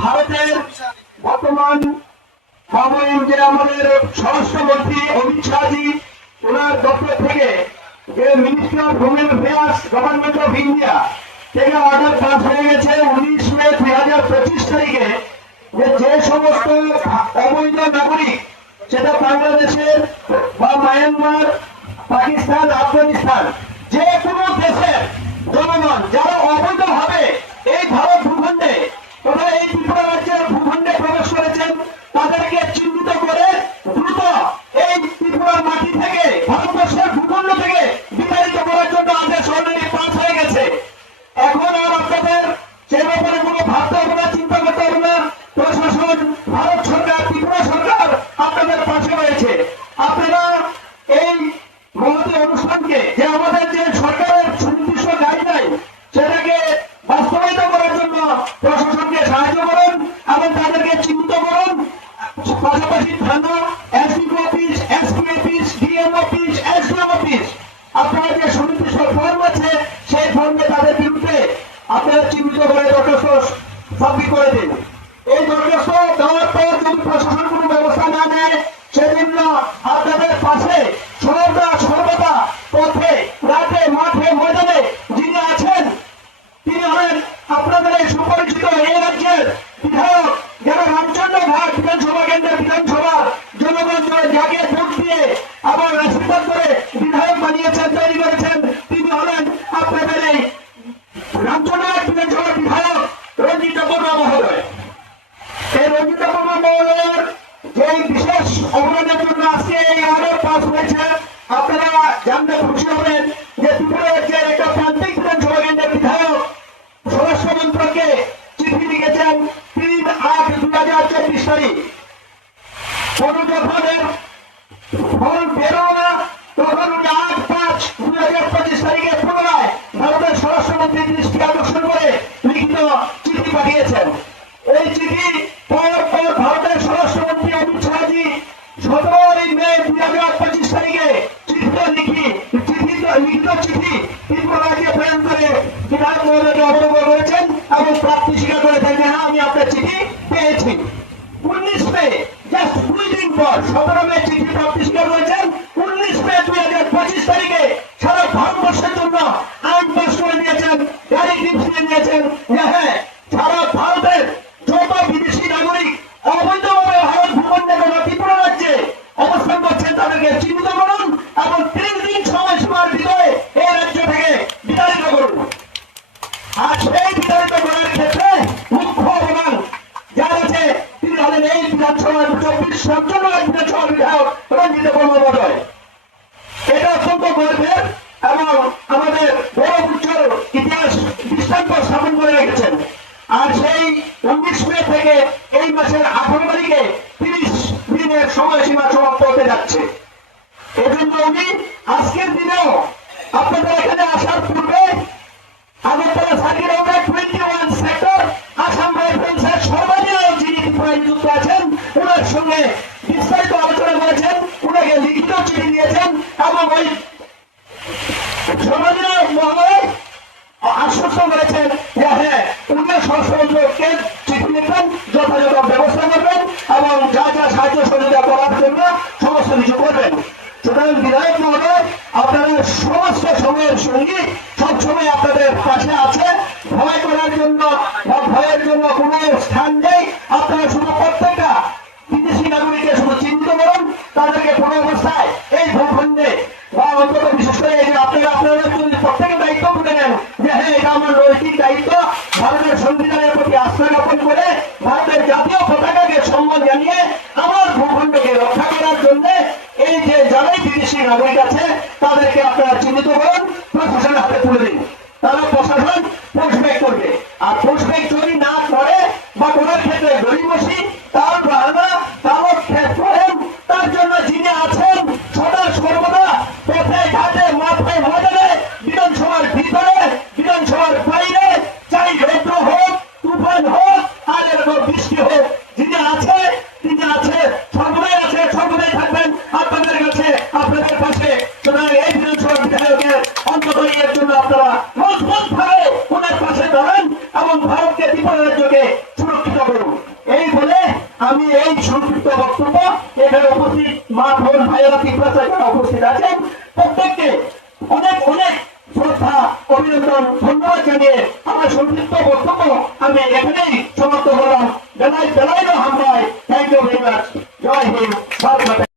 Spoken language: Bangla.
ভারতের বর্তমান যে আমাদের স্বরাষ্ট্রমন্ত্রী অমিত শাহজি ওনার দপ্তর থেকে যে ministry of home affairs government of India থেকে অর্ডার পাস হয়ে গেছে 19 মে 2025 তারিখে যে সমস্ত অবৈধ নাগরিক সেটা বাংলাদেশের বা মায়ানমার, পাকিস্তান, আফগানিস্তান যে কোনো দেশের জনগণ যারা অবৈধভাবে এই ভারত ভূখণ্ডে তথা এই ত্রিপুরা রাজ্যের ভূখণ্ডে প্রবেশ করেছেন তাদেরকে চিহ্নিত করে দ্রুত এই ত্রিপুরার মাটি থেকে ভারতবর্ষের ভূখণ্ড থেকে বিতাড়িত করার জন্য আদেশ অলরেডি পাস হয়ে গেছে। এখন আর আপনাদের সে ব্যাপারে কোনো ভাবতে হবে না, চিন্তা করতে হবে না। প্রশাসন, ভারত সরকার, ত্রিপুরা সরকার আপনাদের পাশে রয়েছে। আপনারা এই মহতী অনুষ্ঠানকে যে আমাদের যে সরকারের সুনির্দিষ্ট গাইডলাইন সেটাকে বাস্তবায়িত করার জন্য প্রশাসনকে সাহায্য করুন এবং তাদেরকে চিহ্নিত করুন। পাশাপাশি থানা, SDP office, SP office, DM office, SDM office আপনারা যে সুনির্দিষ্ট ফর্ম আছে সেই ফর্মে তাদের বিরুদ্ধে আপনারা চিহ্নিত করে দরখাস্ত সাবমিট করে দিন। এই দরখাস্ত দেওয়ার পর যদি প্রশাসন কোনো ব্যবস্থা না নেয় সেজন্য আপনাদের পাশে সর্বদা পথে, রাতে, মাঠে, ময়দানে যিনি আছেন তিনি হলেন আপনাদের এই সুপরিচিত এই রাজ্যের বিধায়ক যারা রামচন্দ্র ঘাট বিধানসভা কেন্দ্রের বিধানসভার জনগণ যাকে ভোট দিয়ে আবার আশীর্বাদ করে বিধায়ক বানিয়েছেন, তৈরি করেছেন, তিনি হলেন আপনাদের এই রামচন্দ্র ঘাট বিধানসভার বিধায়ক রঞ্জিত বর্মা মহোদয়। এই রঞ্জিত বর্মা মহোদয়ের যে বিশেষ অবদানের জন্য আজকে এই অর্ডার পাস হয়েছে আপনারা জানতে খুশি হবেন যে ত্রিপুরা রাজ্যের একটা প্রান্তিক বিধানসভা কেন্দ্রের বিধায়ক স্বরাষ্ট্র মন্ত্রককে চিঠি লিখেছেন 3/8/2024 তারিখ। কোনো যখন ফল বেরো না তখন 8/5/2025 তারিখে পুনরায় ভারতের স্বরাষ্ট্রমন্ত্রীর দৃষ্টি আকর্ষণ করে লিখিত চিঠি পাঠিয়েছেন। এই চিঠি পর ভারতের স্বরাষ্ট্রমন্ত্রী অমিত শাহজি 17 মে 2025 তারিখে লিখিত চিঠি ত্রিপুরা রাজ্যে প্রেরণ করে বিধায়ক মহোদয়কে অবগত করেছেন এবং প্রাপ্তি স্বীকার করেছেন যে হ্যাঁ আমি আপনার চিঠি পেয়েছি। 19 মে জাস্ট 2 দিন পর 17 মে চিঠি প্রাপ্তি স্বীকার করেছেন। 19 মে 2025 তারিখে সারা ভারতবর্ষের জন্য আইন পাস করে নিয়েছেন, গাড়ি নিয়ে নিয়েছেন যে হ্যাঁ সারা ভারতের যত বিদেশি নাগরিক অবৈধভাবে ভারত ভূখণ্ডে বা ত্রিপুরা রাজ্যে অবস্থান করছেন তাদেরকে চিহ্নিত করুন এবং 3 দিন সময়সীমার ভিতরে এই রাজ্য থেকে বিতাড়িত করুন। আর সেই বিতাড়িত করার ক্ষেত্রে মুখ্য অবদান যার আছে তিনি হলেন এই বিধানসভার 24 বিধানসভার বিধায়ক রঞ্জিত বর্মা মহোদয়। এটা অত্যন্ত গর্বের এবং আমাদের বড় উজ্জ্বল ইতিহাস দৃষ্টান্ত স্থাপন করে রেখেছেন। আর সেই 19 মে থেকে এই মাসের 18 তারিখে 30 দিনের সময়সীমা সমাপ্ত হতে যাচ্ছে। এজন্য আমি আজকের দিনেও আপনাদের এখানে আসার পূর্বে আগরতলা সার্কিট হাউসের 21 সেক্টর আসাম রাইফেলসের সর্বাধিনায়ক যিনি ত্রিপুরায় নিযুক্ত আছেন ওনার সঙ্গে বিস্তারিত আলোচনা করেছেন, ওনাকে লিখিত চিঠি দিয়েছেন এবং ওই সর্বাধিনায়ক মহোদয় আশ্বস্ত করেছেন যে হ্যাঁ উনি স্বরাষ্ট্রমন্ত্রীকে চিঠি লিখবেন, যথাযথ ব্যবস্থা করবেন এবং যা যা সাহায্য সহযোগিতা করার জন্য সমস্ত কিছু করবেন। সুতরাং বিধায়ক মহোদয় আপনারা সমস্ত সময়ের সঙ্গী সবসময় আপনাদের পাশে আছে। ভয় করার জন্য বা ভয়ের জন্য কোনো স্থান নেই। আপনারা শুধু প্রত্যেকটা বিদেশি নাগরিককে শুধু চিহ্নিত করুন, তাদেরকে কোনো অবস্থায় এই ভূখণ্ডে বা অন্তত বিশেষ করে এই যে আপনারা যদি প্রত্যেকের দায়িত্ব তুলে নেন যে হ্যাঁ এটা আমার নৈতিক দায়িত্ব, ভারতের সংবিধানের প্রতি আস্থা জ্ঞাপন করে ভারতের জাতীয় পতাকাকে সম্মান জানিয়ে আমার ভূখণ্ডকে রক্ষা করার জন্য এই যে যারাই বিদেশি নাগরিক আছে তাদেরকে আপনারা চিহ্নিত করুন, প্রশাসনের হাতে তুলে দিন। তারা প্রশাসন পুশব্যাক করবে। আর পুশব্যাক যদি না করে বা করার ক্ষেত্রে গরিবসী তার বাহানা তার করেন, তার জন্য যিনি আছেন সদা সর্বদা পথে ঘাটে মাঠে ময়দানে বিধানসভার ভিতরে বিধানসভার বাইরে চাই রৌদ্র হোক তুফান হোক আর এরকম বৃষ্টি হোক যিনি আছে তিনি আছে সর্বদাই থাকবেন আপনাদের কাছে আপনাদের পাশে। সুতরাং এই বিধানসভার বিধায়কের অন্তত এর জন্য আপনারা মজবুত ভাবে ওনার পাশে দাঁড়ান এবং ভারতকে ত্রিপুরা রাজ্যকে সুরক্ষিত করুন। আমি এই সংক্ষিপ্ত বক্তব্য এখানে উপস্থিত মা বোন ভাইয়েরা তিপ্রাচা যারা উপস্থিত আছেন প্রত্যেককে অনেক অনেক শ্রদ্ধা অভিনন্দন ধন্যবাদ জানিয়ে আমার সংক্ষিপ্ত বক্তব্য আমি এখানে